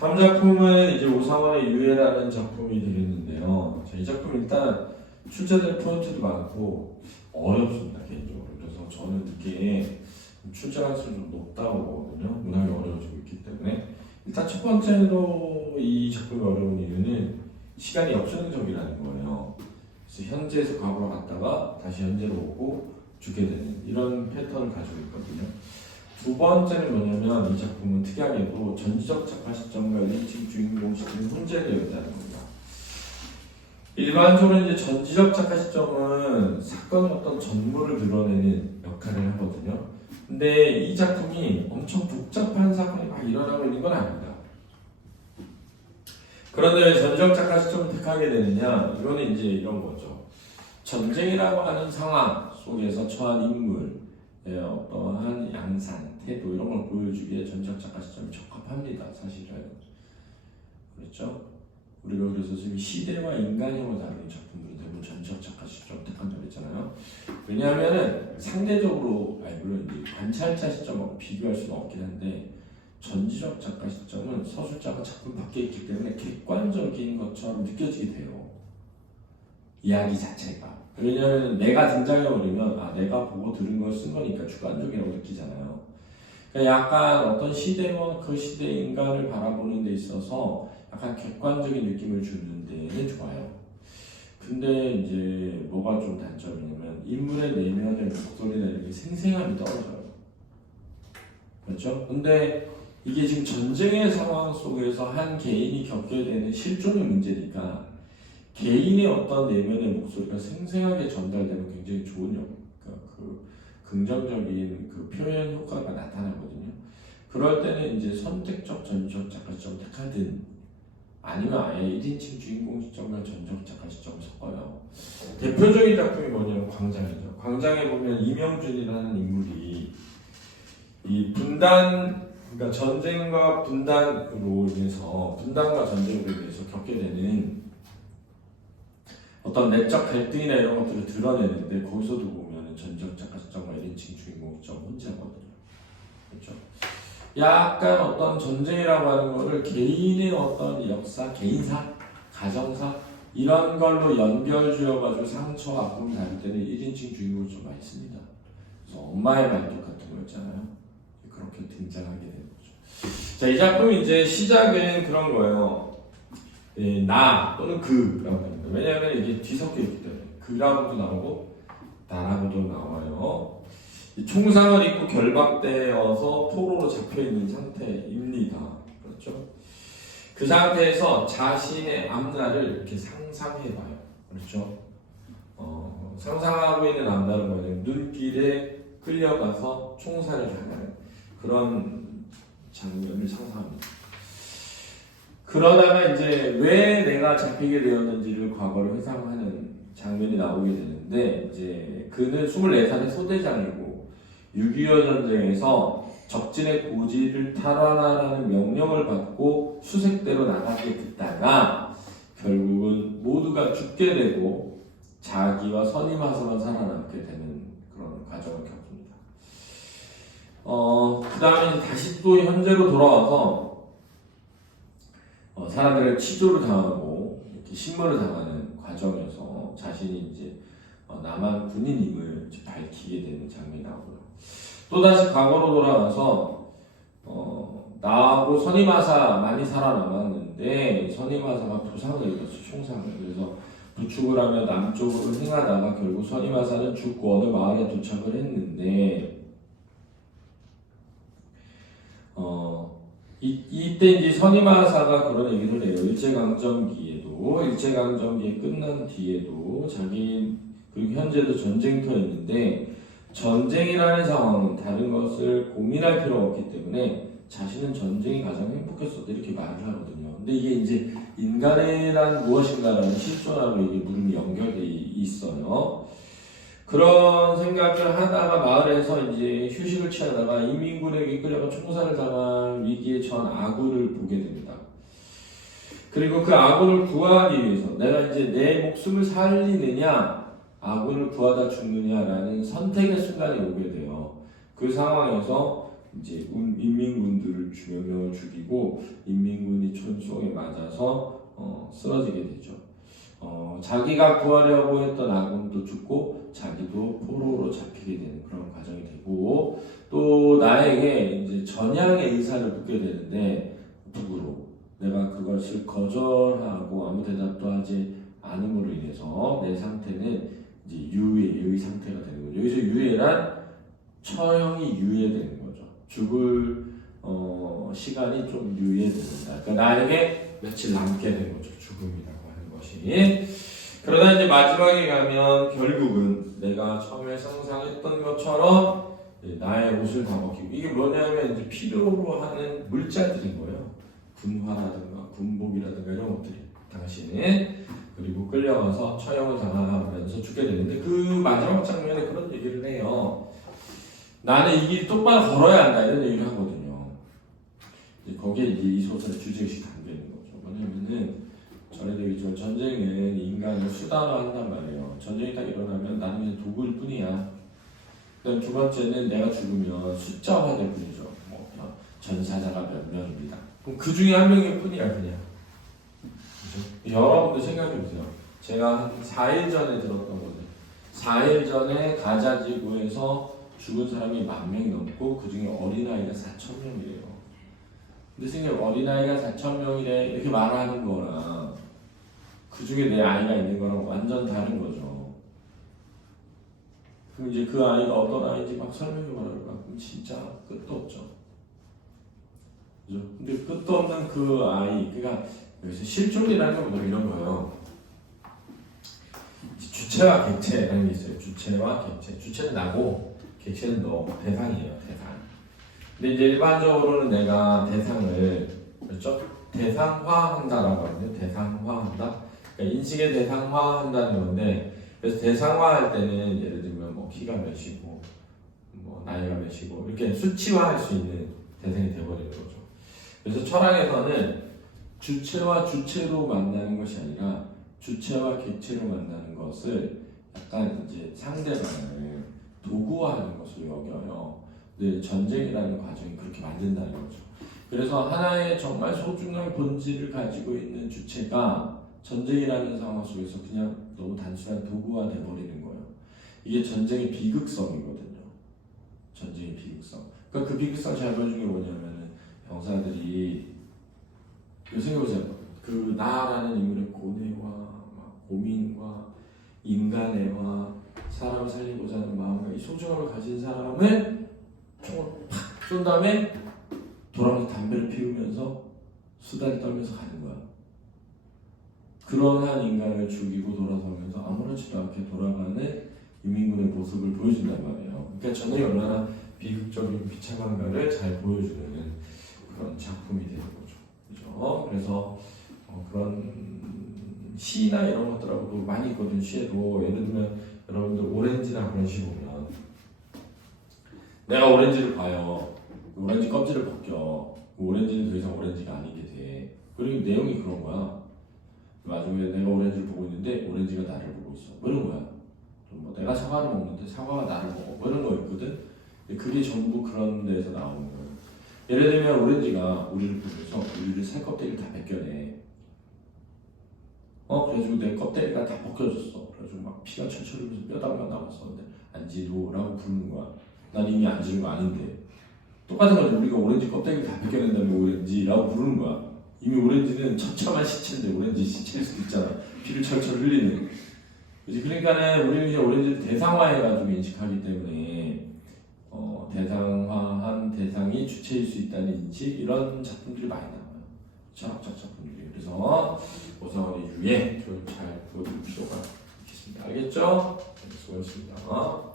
다음 작품은 이제 오상원의 유해라는 작품이 되겠는데요. 자, 이 작품 일단 출제될 포인트도 많고 어렵습니다, 개인적으로. 그래서 저는 이게 출제 가능성이 좀 높다고 보거든요. 문학이 어려워지고 있기 때문에. 일단 첫 번째로 이 작품이 어려운 이유는 시간이 역전적이라는 거예요. 그래서 현재에서 과거로 갔다가 다시 현재로 오고 죽게 되는 이런 패턴을 가지고 있거든요. 두 번째는 뭐냐면 이 작품은 특이하게도 전지적 작가 시점과 1인칭 주인공 시점이 혼재되어 있다는 겁니다. 일반적으로 이제 전지적 작가 시점은 사건의 어떤 전모를 드러내는 역할을 하거든요. 근데 이 작품이 엄청 복잡한 사건이 막 일어나고 있는 건 아닙니다. 그런데 왜 전지적 작가 시점을 택하게 되느냐? 이거는 이제 이런 거죠. 전쟁이라고 하는 상황 속에서 처한 인물의 어떠한 양상, 태도 이런 걸 보여주기에 전지적 작가 시점이 적합합니다. 사실은. 그렇죠? 우리가 그래서 지금 시대와 인간형을 다루는 작품들은 대부분 전지적 작가 시점을 택한다고 했잖아요. 왜냐하면은 상대적으로, 물론 관찰자 시점하고 비교할 수는 없긴 한데 전지적 작가 시점은 서술자가 작품 밖에 있기 때문에 객관적인 것처럼 느껴지게 돼요. 이야기 자체가. 왜냐하면 내가 등장해버리면 내가 보고 들은 걸 쓴 거니까 주관적이라고 느끼잖아요. 그러니까 약간 어떤 시대와 그 시대의 인간을 바라보는 데 있어서 약간 객관적인 느낌을 주는 데는 좋아요. 근데 이제 뭐가 좀 단점이냐면 인물의 내면의 목소리나 이런 게 생생함이 떨어져요. 그렇죠? 근데 이게 지금 전쟁의 상황 속에서 한 개인이 겪게 되는 실종의 문제니까 개인의 어떤 내면의 목소리가 생생하게 전달되면 굉장히 좋은 그러니까 그 긍정적인 그 표현 효과가 나타나거든요. 그럴 때는 이제 선택적 전지적 작가 시점을 택하든 아니면 아예 1인칭 주인공 시점과 전지적 작가 시점을 섞어요. 대표적인 작품이 뭐냐면 광장이죠. 광장에 보면 이명준이라는 인물이 이 분단, 그러니까 전쟁과 분단으로 인해서 분단과 전쟁으로 인해서 겪게 되는 어떤 내적 갈등이나 이런 것들을 드러내는데 거기서도 보면 전지적 작가 시점과 1인칭 주인공 시점 혼자거든요. 그렇죠? 약간 어떤 전쟁이라고 하는 거를 개인의 어떤 역사, 개인사, 가정사 이런 걸로 연결 지어가지고 상처와 아픔을 다룰 때는 1인칭 주인공을 좀 많이 씁니다. 그래서 엄마의 말뚝 같은 거 있잖아요. 그렇게 등장하게 되는 거죠. 자, 이 작품이 이제 시작은 그런 거예요. 나 또는 그라고 합니다. 왜냐하면 이게 뒤섞여 있기 때문에 그라고도 나오고 나라고도 나와요. 총상을 입고 결박되어서 포로로 잡혀있는 상태입니다. 그렇죠? 그 상태에서 자신의 앞날을 이렇게 상상해봐요. 그렇죠? 상상하고 있는 앞날은 뭐냐면 눈길에 끌려가서 총살을 당하는 그런 장면을 상상합니다. 그러다가 이제 왜 내가 잡히게 되었는지를 과거를 회상하는 장면이 나오게 되는데 이제 그는 24살의 소대장이고 6.25 전쟁에서 적진의 고지를 탈환하라는 명령을 받고 수색대로 나가게 됐다가 결국은 모두가 죽게 되고 자기와 선임하서만 살아남게 되는 그런 과정을 겪습니다. 그 다음에 다시 또 현재로 돌아와서 사람들의 치조를 당하고 이렇게 신문을 당하는 과정에서 자신이 이제 남한 군인임을 이제 밝히게 되는 장면이 나오고요. 또 다시 과거로 돌아와서 나하고 선임하사 많이 살아남았는데 선임하사가 부상을 입었어, 총상을. 그래서 부축을 하며 남쪽으로 행하다가 결국 선임하사는 죽고 어느 마을에 도착을 했는데 이때 이제 선임하사가 그런 얘기를 해요. 일제강점기에 끝난 뒤에도 자기 그리고 현재도 전쟁터였는데 전쟁이라는 상황은 다른 것을 고민할 필요가 없기 때문에 자신은 전쟁이 가장 행복했었다 이렇게 말을 하거든요. 근데 이게 이제 인간이란 무엇인가라는 실존하고 이게 물음이 연결돼 있어요. 그런 생각을 하다가 마을에서 이제 휴식을 취하다가 인민군에게 끌려가 총살을 당할 위기에 처한 아군을 보게 됩니다. 그리고 그 아군을 구하기 위해서 내가 이제 내 목숨을 살리느냐 아군을 구하다 죽느냐라는 선택의 순간이 오게 돼요. 그 상황에서 이제 인민군들을 명령을 죽이고 인민군이 맞아서 쓰러지게 되죠. 자기가 구하려고 했던 아군도 죽고 자기도 포로로 잡히게 되는 그런 과정이 되고, 또 나에게 이제 전향의 의사를 묻게 되는데 누구로? 내가 그것을 거절하고 아무 대답도 하지 않음으로 인해서 내 상태는 이제 유예의 상태가 되는 거죠. 여기서 유예란 처형이 유예되는 거죠. 죽을 시간이 좀 유예됩니다. 그러니까 나에게 며칠 남게 되는 거죠. 죽음이라고 하는 것이. 그러다 이제 마지막에 가면 결국은 내가 처음에 상상했던 것처럼 나의 옷을 다 벗기고, 이게 뭐냐면 이제 필요로 하는 물자들인 거예요. 군화라든가 군복이라든가 이런 것들이 당신은, 그리고 끌려가서 처형을 당하면서 죽게 되는데, 그 마지막 장면에 그런 얘기를 해요. 나는 이 길 똑바로 걸어야 한다 이런 얘기를 하거든요. 이제 거기에 이제 이 소설의 주제의식이 담겨 있는 거죠. 뭐냐면은 전에도 얘기했지만 전쟁은 인간을 수단화 한단 말이에요. 전쟁이 딱 일어나면 나는 그냥 도구일 뿐이야. 그다음 두 번째는 내가 죽으면 숫자화될 뿐이죠. 뭐 전사자가 몇 명입니다. 그럼 그 중에 한 명일 뿐이야 그냥. 그죠? 여러분도 생각해 보세요. 제가 한 4일 전에 들었던 건데, 4일 전에 가자 지구에서 죽은 사람이 10,000명이 넘고 그 중에 어린아이가 4,000명이래요. 근데 생각해, 어린아이가 4,000명이래 이렇게 말하는 거랑 그 중에 내 아이가 있는 거랑 완전 다른 거죠. 그럼 이제 그 아이가 어떤 아이인지 막 설명해 말하니까 그럼 진짜 끝도 없죠. 그죠? 근데 끝도 없는 그 아이, 그러니까 여기서 실존이라는 건 이런 거예요. 주체와 객체라는 게 있어요. 주체와 객체. 주체는 나고 객체는 너, 대상이에요. 대상. 근데 이제 일반적으로는 내가 대상을, 그렇죠? 대상화한다라고 하는데, 대상화한다. 그러니까 인식의 대상화한다는 건데, 그래서 대상화할 때는 예를 들면 뭐 키가 몇이고, 뭐 나이가 몇이고 이렇게 수치화할 수 있는 대상이 되어버리는 거죠. 그래서 철학에서는 주체와 주체로 만나는 것이 아니라 주체와 객체로 만나는 것을 약간 이제 상대방을 도구화하는 것을 여겨요. 근데 전쟁이라는 과정이 그렇게 만든다는 거죠. 그래서 하나의 정말 소중한 본질을 가지고 있는 주체가 전쟁이라는 상황 속에서 그냥 너무 단순한 도구화 돼버리는 거예요. 이게 전쟁의 비극성이거든요. 전쟁의 비극성. 그러니까 그 비극성 잘 보여준 게 뭐냐면은 병사들이, 생각해보세요. 그 나라는 인물의 고뇌와 고민과 인간애와 사람을 살리고자 하는 마음과 이 소중함을 가진 사람을 총을 팍 쏜 다음에 돌아가서 담배를 피우면서 수다를 떨면서 가는 거야. 그러한 인간을 죽이고 돌아서면서 아무렇지도 않게 돌아가는 유민군의 모습을 보여준단 말이에요. 그러니까 전쟁이 얼마나 비극적인 비참한가를 잘 보여주는 그런 작품이 되는 거죠. 그죠? 그래서 그런 시나 이런 것들하고도 많이 있거든요. 시에도 예를 들면 여러분들 오렌지나 그런 시 보면, 내가 오렌지를 봐요. 오렌지 껍질을 벗겨. 오렌지는 더 이상 오렌지가 아니게 돼. 그리고 내용이 그런 거야. 나중에 내가 오렌지를 보고 있는데 오렌지가 나를 보고 있어. 뭐 이런 거야. 뭐 내가 사과를 먹는데 사과가 나를 먹어. 뭐 이런 거였거든. 그게 전부 그런 데서 나오는 거예요. 예를 들면 오렌지가 우리를 보면서 우리를 살 껍데기를 다 벗겨내. 그래가지고 내 껍데기가 다 벗겨졌어. 그래가지고 막 피가 철철 흘러서 뼈다귀가 나왔었는데 안지도라고 부르는 거야. 난 이미 안지는 거 아닌데. 똑같은 거지. 우리가 오렌지 껍데기를 다 벗겨낸 다음에 오렌지라고 부르는 거야. 이미 오렌지는 처참한 시체인데 오렌지 시체일 수도 있잖아. 피를 철철 흘리는. 그치? 그러니까는 우리는 이제 오렌지를 대상화해가지고 인식하기 때문에 대상화한 대상이 주체일 수 있다는 인식, 이런 작품들이 많이 나와요. 철학적 작품들이. 그래서 오성원의 유예 좀 잘 보여드릴 필요가 있겠습니다. 알겠죠? 네, 수고하셨습니다.